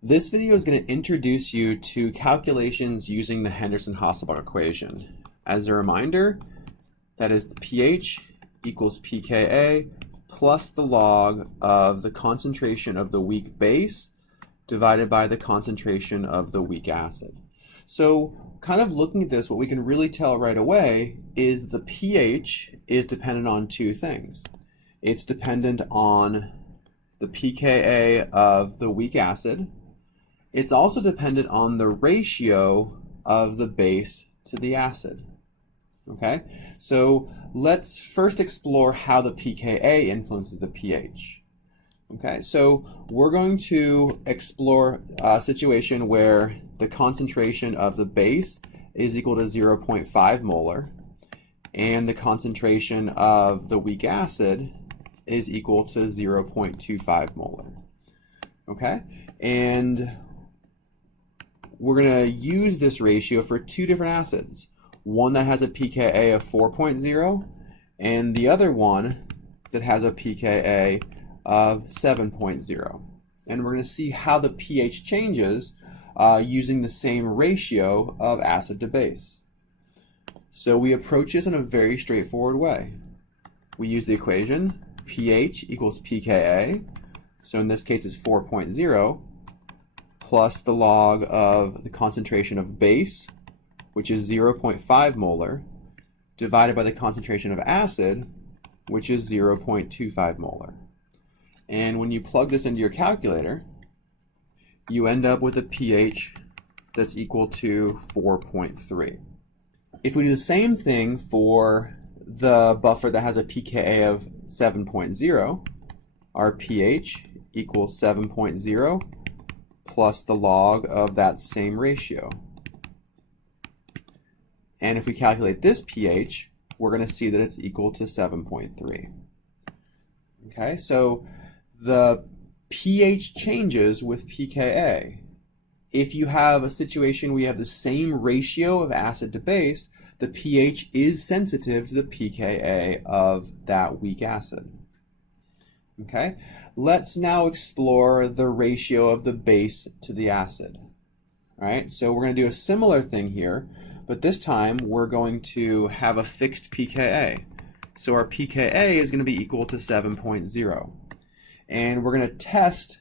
This video is going to introduce you to calculations using the Henderson-Hasselbalch equation. As a reminder, that is the pH equals pKa plus the log of the concentration of the weak base divided by the concentration of the weak acid. So kind of looking at this, what we can really tell right away is the pH is dependent on two things. It's dependent on the pKa of the weak acid. It's also dependent on the ratio of the base to the acid. Okay, so let's first explore how the pKa influences the pH. Okay, so we're going to explore a situation where the concentration of the base is equal to 0.5 molar and the concentration of the weak acid is equal to 0.25 molar. Okay, and we're going to use this ratio for two different acids. One that has a pKa of 4.0 and the other one that has a pKa of 7.0. And we're going to see how the pH changes using the same ratio of acid to base. So we approach this in a very straightforward way. We use the equation pH equals pKa, so in this case it's 4.0, plus the log of the concentration of base, which is 0.5 molar, divided by the concentration of acid, which is 0.25 molar. And when you plug this into your calculator, you end up with a pH that's equal to 4.3. If we do the same thing for the buffer that has a pKa of 7.0, our pH equals 7.0 plus the log of that same ratio. And if we calculate this pH, we're going to see that it's equal to 7.3. Okay, so the pH changes with pKa. If you have a situation where you have the same ratio of acid to base, the pH is sensitive to the pKa of that weak acid. Okay, let's now explore the ratio of the base to the acid. All right, so we're going to do a similar thing here, but this time we're going to have a fixed pKa. So our pKa is going to be equal to 7.0. And we're going to test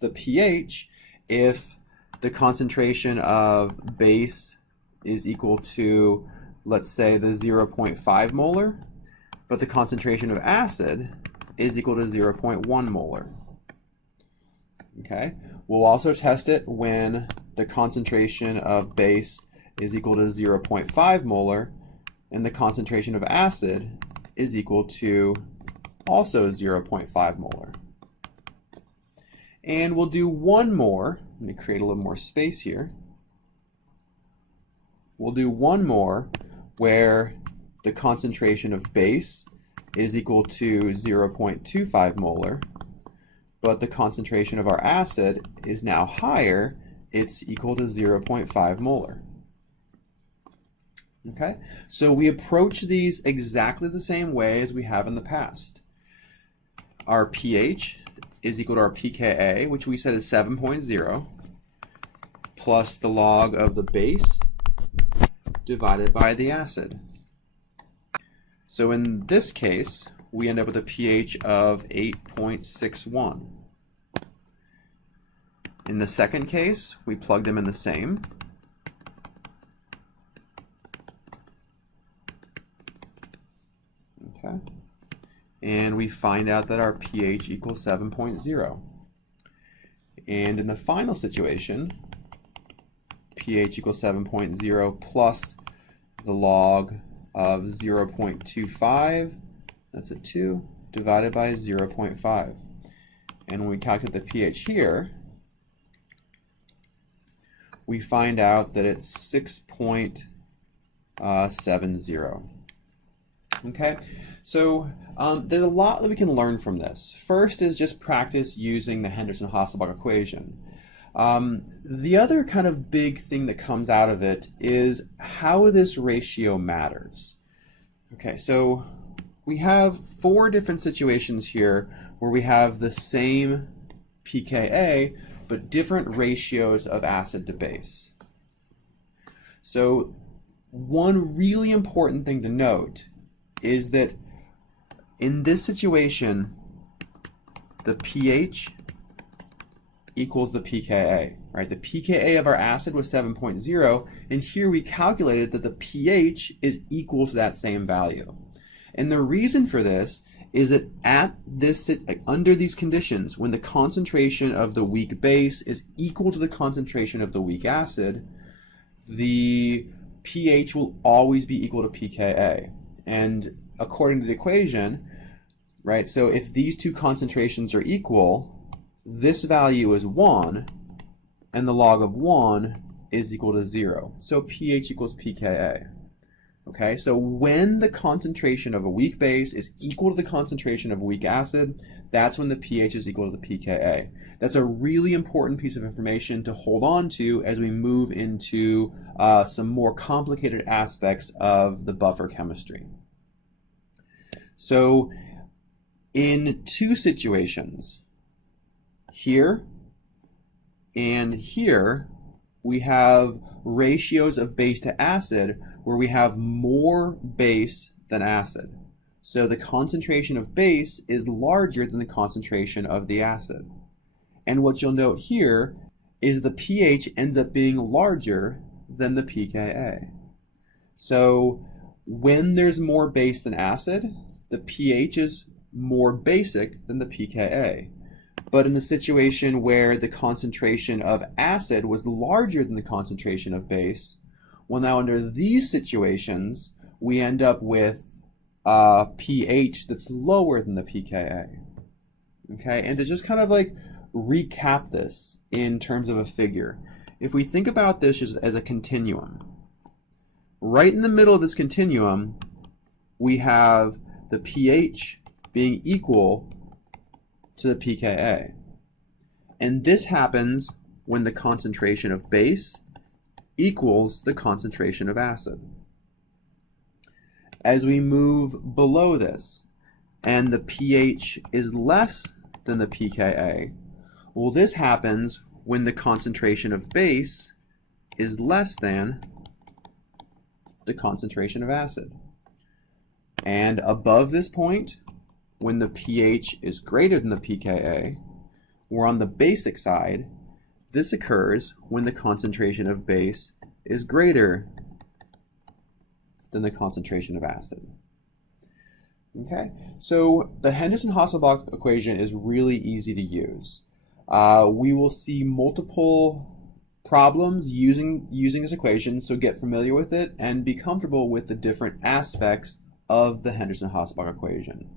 the pH if the concentration of base is equal to, let's say, the 0.5 molar, but the concentration of acid is equal to 0.1 molar. Okay, we'll also test it when the concentration of base is equal to 0.5 molar and the concentration of acid is equal to also 0.5 molar. And we'll do one more. Let me create a little more space here. We'll do one more where the concentration of base is equal to 0.25 molar, but the concentration of our acid is now higher. It's equal to 0.5 molar. Okay, so we approach these exactly the same way as we have in the past. Our pH is equal to our pKa, which we said is 7.0, plus the log of the base divided by the acid. So in this case, we end up with a pH of 8.61. In the second case, we plug them in the same. Okay. And we find out that our pH equals 7.0. And in the final situation, pH equals 7.0 plus the log of 0.25, that's a 2, divided by 0.5. And when we calculate the pH here, we find out that it's 6.70. Okay, so there's a lot that we can learn from this. First is just practice using the Henderson-Hasselbalch equation. The other kind of big thing that comes out of it is how this ratio matters. Okay, so we have four different situations here where we have the same pKa, but different ratios of acid to base. So one really important thing to note is that in this situation, the pH equals the pKa, right? The pKa of our acid was 7.0, and here we calculated that the pH is equal to that same value. And the reason for this is that under these conditions, when the concentration of the weak base is equal to the concentration of the weak acid, the pH will always be equal to pKa. And according to the equation, right, so if these two concentrations are equal, this value is 1, and the log of 1 is equal to 0. So pH equals pKa. Okay, so when the concentration of a weak base is equal to the concentration of a weak acid, that's when the pH is equal to the pKa. That's a really important piece of information to hold on to as we move into some more complicated aspects of the buffer chemistry. So in two situations, here and here, we have ratios of base to acid where we have more base than acid. So the concentration of base is larger than the concentration of the acid. And what you'll note here is the pH ends up being larger than the pKa. So when there's more base than acid, the pH is more basic than the pKa. But in the situation where the concentration of acid was larger than the concentration of base, well, now under these situations, we end up with pH that's lower than the pKa. Okay, and to just kind of like recap this in terms of a figure, if we think about this as a continuum, right in the middle of this continuum, we have the pH being equal to the pKa. And this happens when the concentration of base equals the concentration of acid. As we move below this and the pH is less than the pKa, well, this happens when the concentration of base is less than the concentration of acid. And above this point, when the pH is greater than the pKa, we're on the basic side. This occurs when the concentration of base is greater than the concentration of acid. Okay, so the Henderson-Hasselbalch equation is really easy to use. We will see multiple problems using this equation, so get familiar with it and be comfortable with the different aspects of the Henderson-Hasselbalch equation.